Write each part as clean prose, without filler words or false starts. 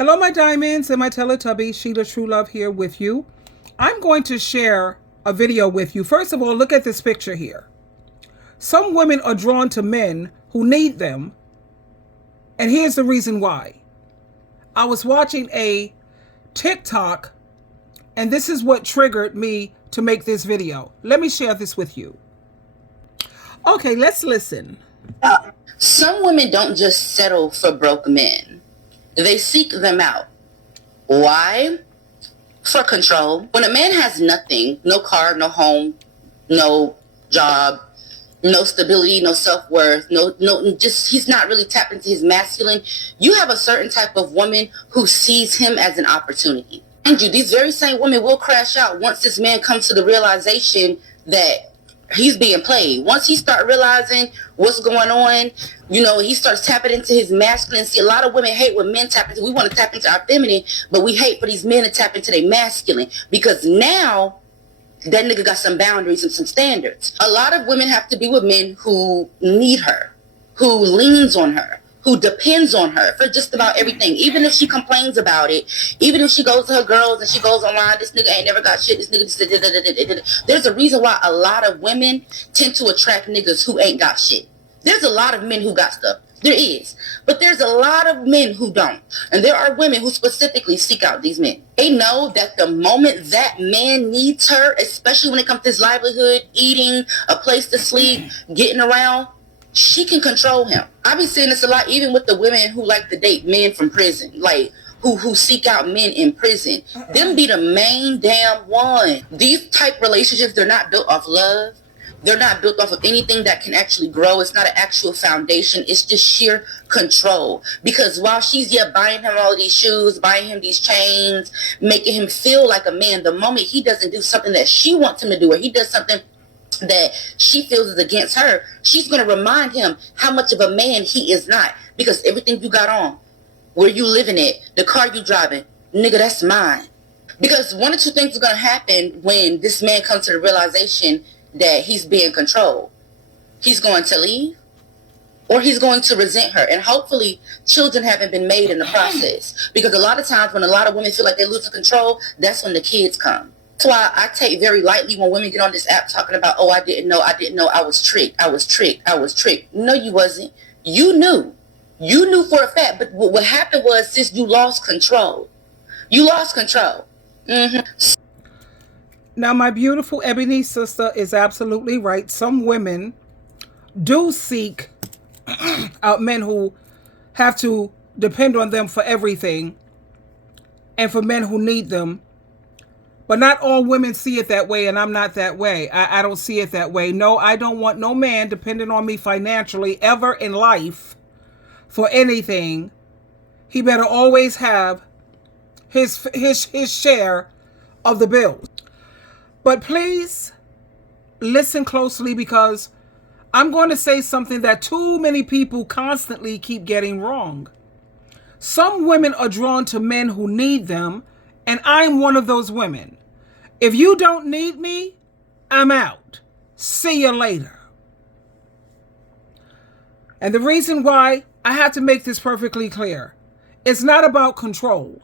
Hello, my diamonds and my Teletubbies. SheilaTruelove here with you. I'm going to share a video with you. First of all, look at this picture here. Some women are drawn to men who need them, and here's the reason why. I was watching a TikTok, and this is what triggered me to make this video. Let me share this with you. Okay, let's listen. Some women don't just settle for broke men. They seek them out. Why? For control. When a man has nothing, no car, no home, no job, no stability, no self-worth, he's not really tapped into his masculine, you have a certain type of woman who sees him as an opportunity. And these very same women will crash out once this man comes to the realization that he's being played. Once he start realizing what's going on, he starts tapping into his masculine. See, a lot of women hate when men tap into. We want to tap into our feminine, but we hate for these men to tap into their masculine, because now that nigga got some boundaries and some standards. A lot of women have to be with men who need her, who leans on her, who depends on her for just about everything. Even if she complains about it, even if she goes to her girls and she goes online, this nigga ain't never got shit, this nigga just there's a reason why a lot of women tend to attract niggas who ain't got shit. There's a lot of men who got stuff. There is. But there's a lot of men who don't. And there are women who specifically seek out these men. They know that the moment that man needs her, especially when it comes to his livelihood, eating, a place to sleep, getting around, she can control him. I be seeing this a lot, even with the women who like to date men from prison, like who seek out men in prison. Them be the main damn one. These type relationships, they're not built off love. They're not built off of anything that can actually grow. It's not an actual foundation. It's just sheer control. Because while she's buying him all of these shoes, buying him these chains, making him feel like a man, the moment he doesn't do something that she wants him to do, or he does something that she feels is against her, she's going to remind him how much of a man he is not. Because everything you got on, where you living at, the car you driving, nigga, that's mine. Because one or two things are going to happen when this man comes to the realization that he's being controlled. He's going to leave, or he's going to resent her. And hopefully children haven't been made in the process. Because a lot of times when a lot of women feel like they're losing control, that's when the kids come. That's why I take very lightly when women get on this app talking about, oh, I didn't know, I was tricked. No, you wasn't. You knew for a fact. But what happened was, sis, you lost control. Now, my beautiful Ebony sister is absolutely right. Some women do seek out men who have to depend on them for everything, and for men who need them. But not all women see it that way, and I'm not that way. I don't see it that way. No, I don't want no man depending on me financially ever in life for anything. He better always have his share of the bills. But please listen closely, because I'm going to say something that too many people constantly keep getting wrong. Some women are drawn to men who need them, and I'm one of those women. If you don't need me, I'm out. See you later. And the reason why I have to make this perfectly clear, it's not about control.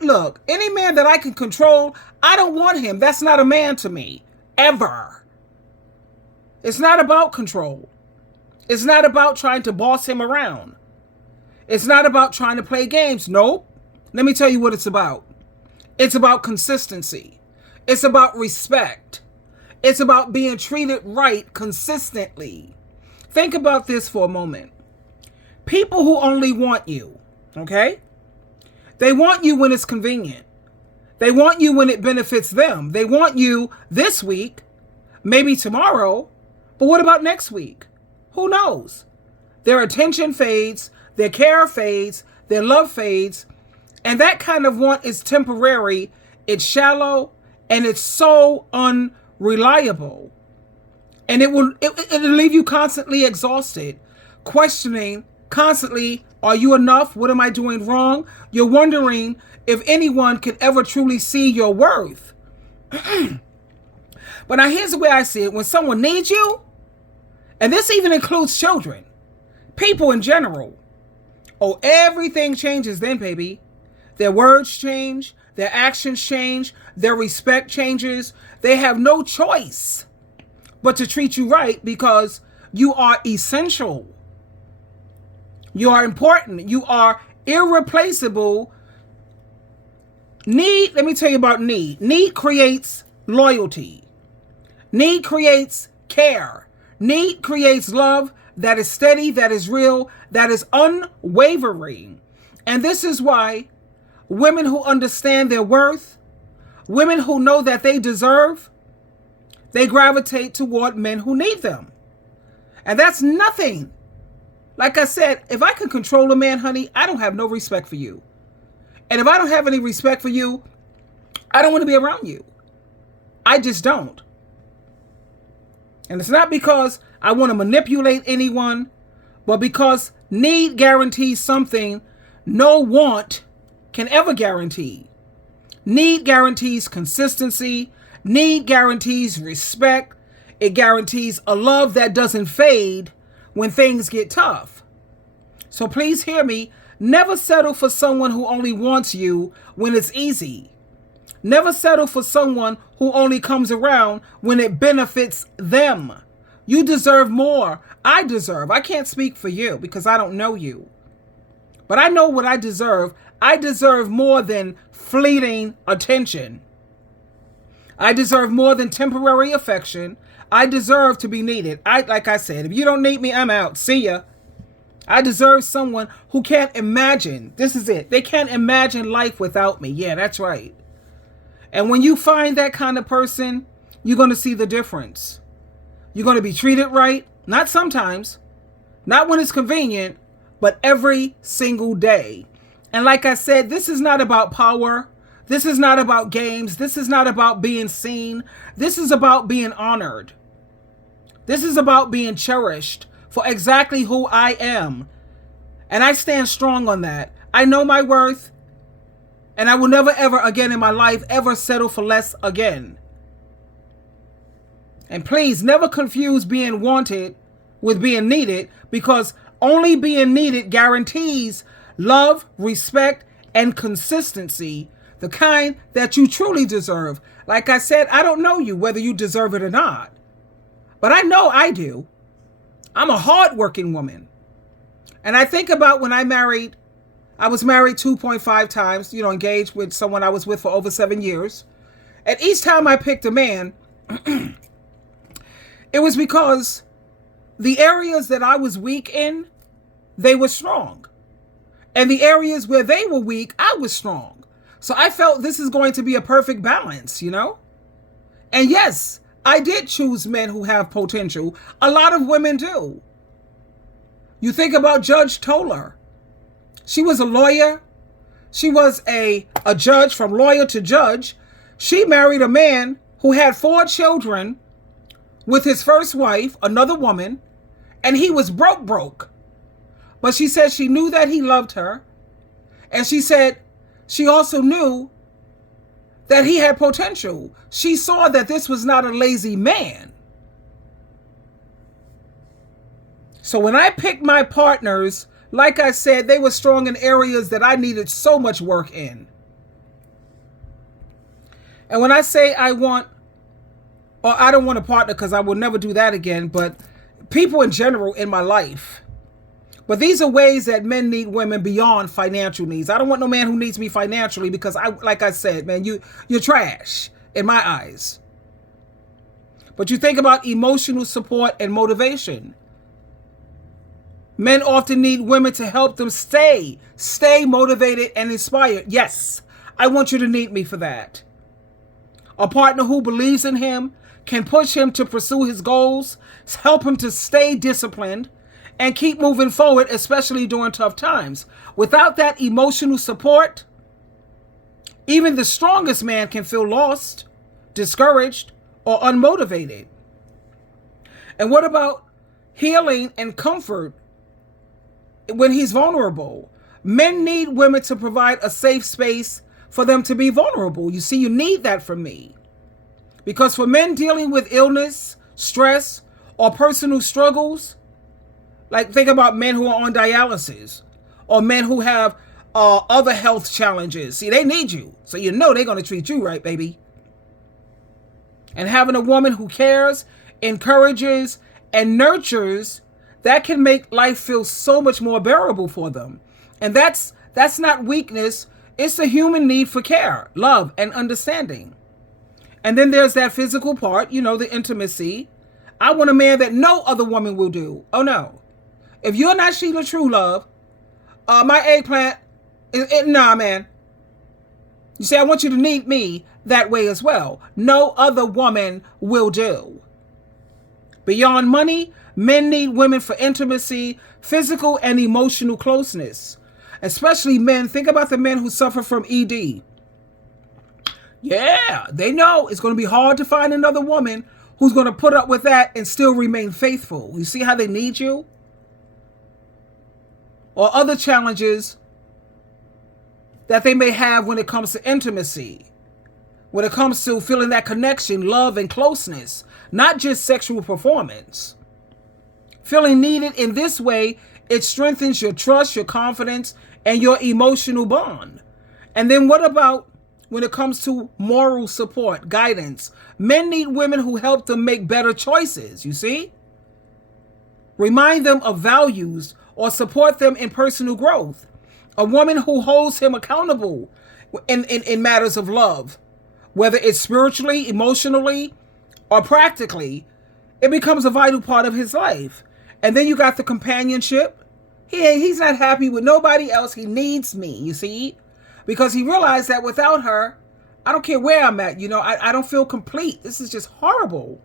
Look, any man that I can control, I don't want him. That's not a man to me, ever. It's not about control. It's not about trying to boss him around. It's not about trying to play games. Nope. Let me tell you what it's about. It's about consistency. It's about respect. It's about being treated right consistently. Think about this for a moment. People who only want you, okay? They want you when it's convenient. They want you when it benefits them. They want you this week, maybe tomorrow, but what about next week? Who knows? Their attention fades, their care fades, their love fades, and that kind of want is temporary, it's shallow, and it's so unreliable. And it'll leave you constantly exhausted, questioning constantly, are you enough? What am I doing wrong? You're wondering if anyone can ever truly see your worth. But now here's the way I see it. When someone needs you, and this even includes children, people in general, oh, everything changes then, baby. Their words change, their actions change, their respect changes. They have no choice but to treat you right because you are essential. You are important. You are irreplaceable. Need, let me tell you about need. Need creates loyalty. Need creates care. Need creates love that is steady, that is real, that is unwavering. And this is why women who understand their worth, women who know that they deserve, they gravitate toward men who need them. And that's nothing. Like I said, if I can control a man, honey, I don't have no respect for you. And if I don't have any respect for you, I don't want to be around you. I just don't. And it's not because I want to manipulate anyone, but because need guarantees something no want can ever guarantee. Need guarantees consistency. Need guarantees respect. It guarantees a love that doesn't fade when things get tough. So please hear me. Never settle for someone who only wants you when it's easy. Never settle for someone who only comes around when it benefits them. You deserve more. I can't speak for you because I don't know you. But I know what I deserve. I deserve more than fleeting attention. I deserve more than temporary affection. I deserve to be needed. Like I said, if you don't need me, I'm out. See ya. I deserve someone who can't imagine. This is it. They can't imagine life without me. Yeah, that's right. And when you find that kind of person, you're going to see the difference. You're going to be treated right. Not sometimes. Not when it's convenient, but every single day. And like I said, this is not about power. This is not about games. This is not about being seen. This is about being honored. This is about being cherished for exactly who I am. And I stand strong on that. I know my worth. And I will never, ever again in my life ever settle for less again. And please never confuse being wanted with being needed, because only being needed guarantees love, respect, and consistency, the kind that you truly deserve. Like I said, I don't know you, whether you deserve it or not. But I know I do. I'm a hardworking woman. And I think about when I was married 2.5 times, engaged with someone I was with for over 7 years. And each time I picked a man, it was because the areas that I was weak in, they were strong. And the areas where they were weak, I was strong. So I felt this is going to be a perfect balance, And yes, I did choose men who have potential. A lot of women do. You think about Judge Toller. She was a lawyer. She was a judge, from lawyer to judge. She married a man who had 4 children with his first wife, another woman, and he was broke. But she said she knew that he loved her. And she said she also knew that he had potential. She saw that this was not a lazy man. So when I picked my partners, like I said, they were strong in areas that I needed so much work in. And when I say I don't want a partner, because I will never do that again, but people in general in my life. But these are ways that men need women beyond financial needs. I don't want no man who needs me financially, because like I said, man, you're trash in my eyes. But you think about emotional support and motivation. Men often need women to help them stay motivated and inspired. Yes, I want you to need me for that. A partner who believes in him, can push him to pursue his goals, help him to stay disciplined, and keep moving forward, especially during tough times. Without that emotional support, even the strongest man can feel lost, discouraged, or unmotivated. And what about healing and comfort when he's vulnerable? Men need women to provide a safe space for them to be vulnerable. You see, you need that from me. Because for men dealing with illness, stress, or personal struggles, like think about men who are on dialysis, or men who have other health challenges. See, they need you. So you know they're going to treat you right, baby. And having a woman who cares, encourages, and nurtures, that can make life feel so much more bearable for them. And that's not weakness. It's a human need for care, love, and understanding. And then there's that physical part, the intimacy. I want a man that no other woman will do. Oh, no. If you're not SheilaTruelove, my eggplant, nah, man. You see, I want you to need me that way as well. No other woman will do. Beyond money, men need women for intimacy, physical and emotional closeness. Especially men. Think about the men who suffer from ED. Yeah, they know it's going to be hard to find another woman who's going to put up with that and still remain faithful. You see how they need you? Or other challenges that they may have when it comes to intimacy, when it comes to feeling that connection, love, and closeness, not just sexual performance. Feeling needed in this way, it strengthens your trust, your confidence, and your emotional bond. And then what about when it comes to moral support, guidance? Men need women who help them make better choices, you see? Remind them of values or support them in personal growth. A woman who holds him accountable in matters of love, whether it's spiritually, emotionally, or practically, it becomes a vital part of his life. And then you got the companionship. He's not happy with nobody else. He needs me, you see? Because he realized that without her, I don't care where I'm at, I don't feel complete. This is just horrible.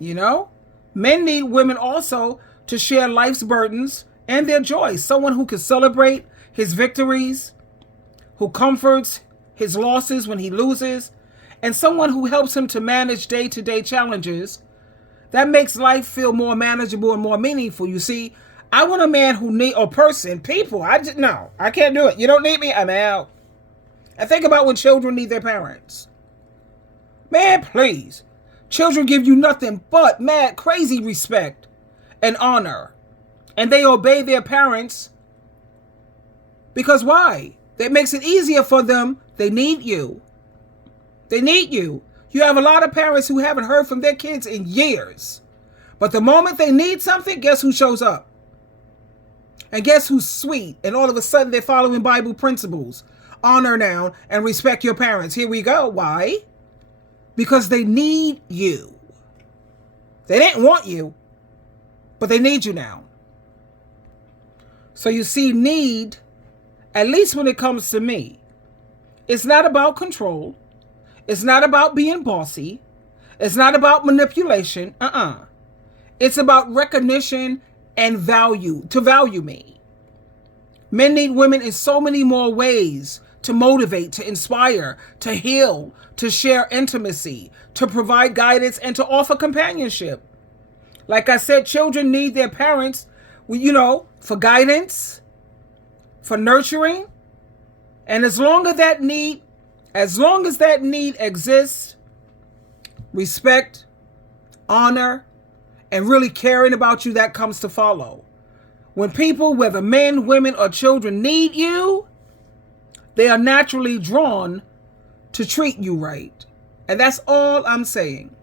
Men need women also to share life's burdens and their joys. Someone who can celebrate his victories, who comforts his losses when he loses, and someone who helps him to manage day-to-day challenges. That makes life feel more manageable and more meaningful. You see, I want a man who people. No, I can't do it. You don't need me, I'm out. And think about when children need their parents. Man, please. Children give you nothing but mad, crazy respect and honor. And they obey their parents. Because why? That makes it easier for them. They need you. They need you. You have a lot of parents who haven't heard from their kids in years. But the moment they need something, guess who shows up? And guess who's sweet? And all of a sudden they're following Bible principles. Honor now and respect your parents. Here we go. Why? Because they need you. They didn't want you, but they need you now. So you see, need, at least when it comes to me, it's not about control. It's not about being bossy. It's not about manipulation. It's about recognition and value, to value me. Men need women in so many more ways to motivate, to inspire, to heal, to share intimacy, to provide guidance, and to offer companionship. Like I said, children need their parents, for guidance, for nurturing. And as long as that need exists, respect, honor, and really caring about you, that comes to follow. When people, whether men, women, or children, need you, they are naturally drawn to treat you right. And that's all I'm saying.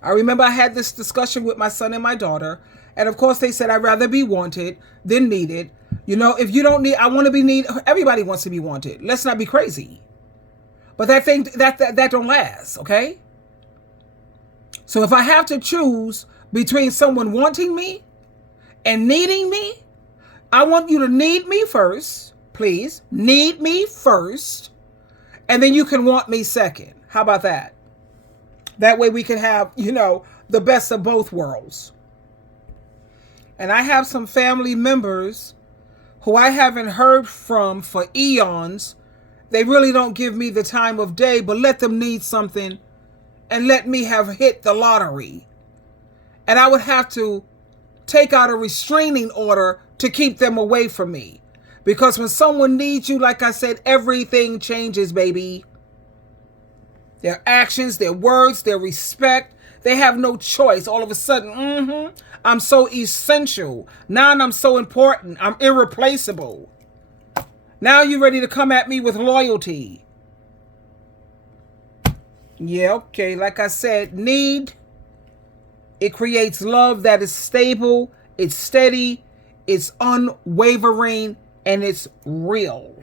I remember I had this discussion with my son and my daughter. And of course they said, I'd rather be wanted than needed. If you don't need, I want to be needed. Everybody wants to be wanted. Let's not be crazy. But that thing, that don't last, okay? So if I have to choose between someone wanting me and needing me, I want you to need me first. Please, need me first. And then you can want me second. How about that? That way we can have, the best of both worlds. And I have some family members who I haven't heard from for eons. They really don't give me the time of day, but let them need something and let me have hit the lottery. And I would have to take out a restraining order to keep them away from me. Because when someone needs you, like I said, everything changes, baby. Their actions, their words, their respect, They have no choice. All of a sudden, I'm so essential. Now I'm so important. I'm irreplaceable. Now you're ready to come at me with loyalty. Yeah, okay. Like I said, need, it creates love that is stable, it's steady, it's unwavering, and it's real.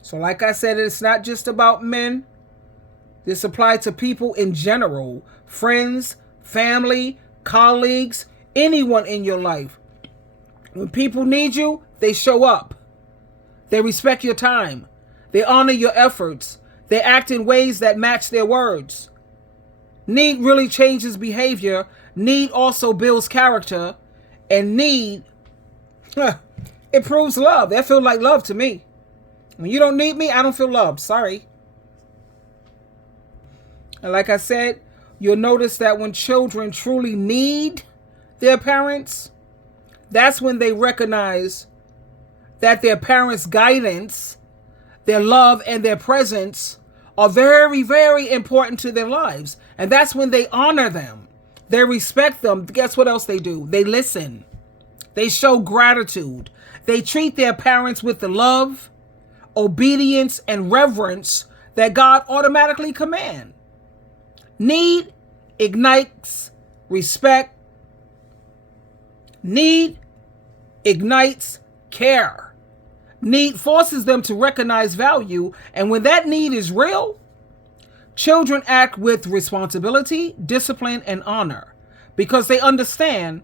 So like I said, it's not just about men. This applies to people in general. Friends, family, colleagues, anyone in your life. When people need you, they show up. They respect your time. They honor your efforts. They act in ways that match their words. Need really changes behavior. Need also builds character. And need, it proves love. That feels like love to me. When you don't need me, I don't feel loved. Sorry. And like I said, you'll notice that when children truly need their parents, that's when they recognize that their parents' guidance, their love, and their presence are very, very important to their lives. And that's when they honor them. They respect them. Guess what else they do? They listen. They show gratitude. They treat their parents with the love, obedience, and reverence that God automatically commands. Need ignites respect. Need ignites care. Need forces them to recognize value. And when that need is real, children act with responsibility, discipline, and honor because they understand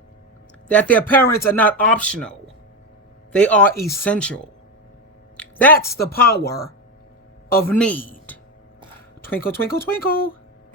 that their parents are not optional. They are essential. That's the power of need. Twinkle, twinkle, twinkle.